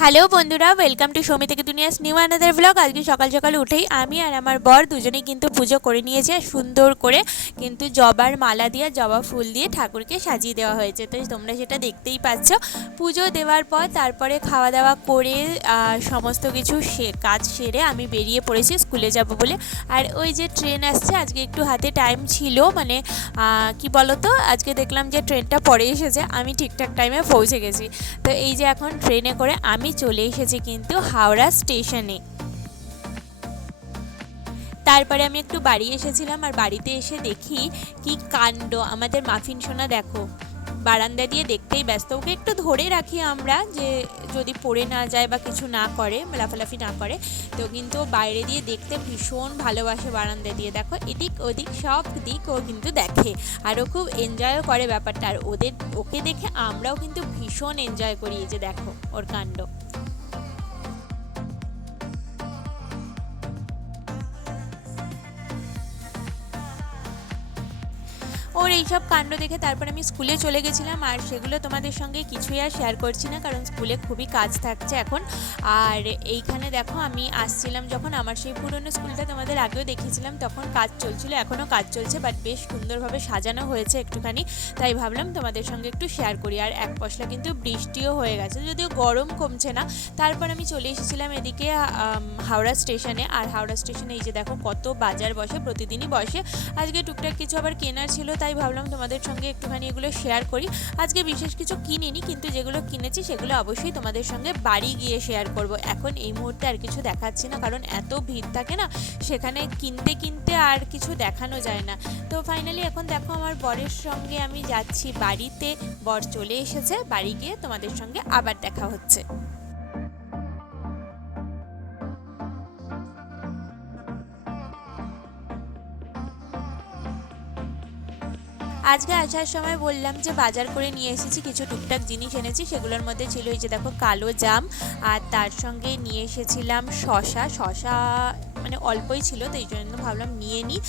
Hello বন্ধুরা welcome to Soumi থেকে দুনিয়াস new another blog আজকে সকাল সকাল উঠেই আমি আর আমার বর দুজনেই কিন্তু পুজো করে নিয়েছি সুন্দর করে কিন্তু জবার মালা দিয়ে, জবা ফুল দিয়ে ঠাকুরকে সাজিয়ে দেওয়া হয়েছে। তো তোমরা সেটা দেখতেই পাচ্ছ। পুজো দেওয়ার পর তারপরে খাওয়া দাওয়া করে সমস্ত কিছু কাজ সেরে আমি বেরিয়ে পড়েছি, স্কুলে যাব বলে। আর ওই যে ট্রেন আসছে, আজকে একটু হাতে টাইম ছিল মানে কি বলতো? আজকে দেখলাম যে ট্রেনটা পরে এসেছে, আমি ঠিকঠাক টাইমে পৌঁছে গেছি। তো এই যে এখন ট্রেনে করে আমি চলে এসেছি কিন্তু হাওড়া স্টেশনে। তারপরে আমি একটু বাড়ি এসেছিলাম আর বাড়িতে এসে দেখি কি কাণ্ড। আমাদের মাফিন সোনা দেখো, বারান্দা দিয়ে দেখতেই ব্যস্ত। ওকে একটু ধরে রাখি আমরা যে যদি পড়ে না যায় বা কিছু না করে, লাফালাফি না করে, তো কিন্তু বাইরে দিয়ে দেখতে ভীষণ ভালোবাসে বারান্দা দিয়ে। দেখো, এদিক ওদিক সব দিক ও কিন্তু দেখে আর ও খুব এনজয়ও করে ব্যাপারটা। আর ওদের, ওকে দেখে আমরাও কিন্তু ভীষণ এনজয় করি এই যে দেখো ওর কাণ্ড। ওর এইসব কাণ্ড দেখে তারপর আমি স্কুলে চলে গেছিলাম, আর সেগুলো তোমাদের সঙ্গে কিছুই আর শেয়ার করছি না, কারণ স্কুলে খুবই কাজ থাকছে এখন। আর এইখানে দেখো আমি আসছিলাম যখন আমার সেই পুরনো স্কুলটা তোমাদের আগেও দেখিয়েছিলাম, তখন কাজ চলছিল এখনও কাজ চলছে বাট বেশ সুন্দরভাবে সাজানো হয়েছে একটুখানি। তাই ভাবলাম তোমাদের সঙ্গে একটু শেয়ার করি, আর এক পশলা কিন্তু বৃষ্টিও হয়ে গেছে, যদিও গরম কমছে না। তারপর আমি চলে এসেছিলাম এদিকে হাওড়া স্টেশনে, আর হাওড়া স্টেশনে এই যে দেখো কত বাজার বসে, প্রতিদিনই বসে। আজকে টুকটাক কিছু আবার কেনার ছিল, তাই ভাবলাম তোমাদের সঙ্গে একটুখানি এগুলো শেয়ার করি। আজকে বিশেষ কিছু কিনিনি, কিন্তু যেগুলো কিনেছি সেগুলো অবশ্যই তোমাদের সঙ্গে বাড়ি গিয়ে শেয়ার করব। এখন এই মুহূর্তে আর কিছু দেখাচ্ছি না, কারণ এত ভিড় থাকে না, সেখানে কিনতে কিনতে আর কিছু দেখানো যায় না। তো ফাইনালি এখন দেখো আমার বরের সঙ্গে আমি যাচ্ছি, বাড়িতে বর চলে এসেছে, বাড়ি গিয়ে তোমাদের সঙ্গে আবার দেখা হচ্ছে। আজকে আসার সময় বললাম যে বাজার করে নিয়ে এসেছি, কিছু টুকটাক জিনিস এনেছি, সেগুলোর মধ্যে ছিল এই যে দেখো কালো জাম, আর তার সঙ্গে নিয়ে এসেছিলাম শশা শশা মানে অল্পই ছিল, তো এই জন্য ভাবলাম নিয়ে নিই।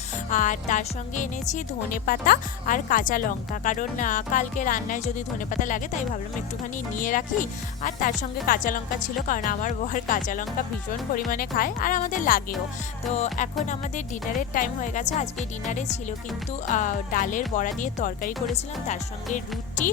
আর তার সঙ্গে এনেছি ধনে পাতা আর কাঁচা লঙ্কা। কারণ কালকে রান্নায় যদি ধনে পাতা লাগে, তাই ভাবলাম একটুখানি নিয়ে রাখি। আর তার সঙ্গে কাঁচা লঙ্কা ছিল, কারণ আমার বর কাঁচা লঙ্কা ভীষণ পরিমাণে খায় আর আমাদের লাগেও। তো এখন আমাদের ডিনারের টাইম হয়ে গেছে। আজকে ডিনারে ছিল কিন্তু ডালের বড়া দিয়ে তরকারি করেছিলাম, তার সঙ্গে রুটি।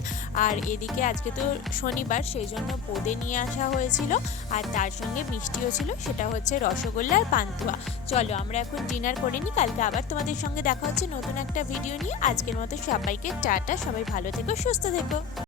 আর এদিকে আজকে তো শনিবার সেই জন্য বোঁদে নিয়ে আসা হয়েছিল। আর তার সঙ্গে মিষ্টিও ছিল, সেটা হচ্ছে রসগোল্লা আর পান্তুয়া। চলো আমরা এখন ডিনার করে নিই কালকে আবার তোমাদের সঙ্গে দেখা হচ্ছে নতুন একটা ভিডিও নিয়ে। আজকের মতো সবাইকে টাটা, সবাই ভালো থেকো, সুস্থ থেকো।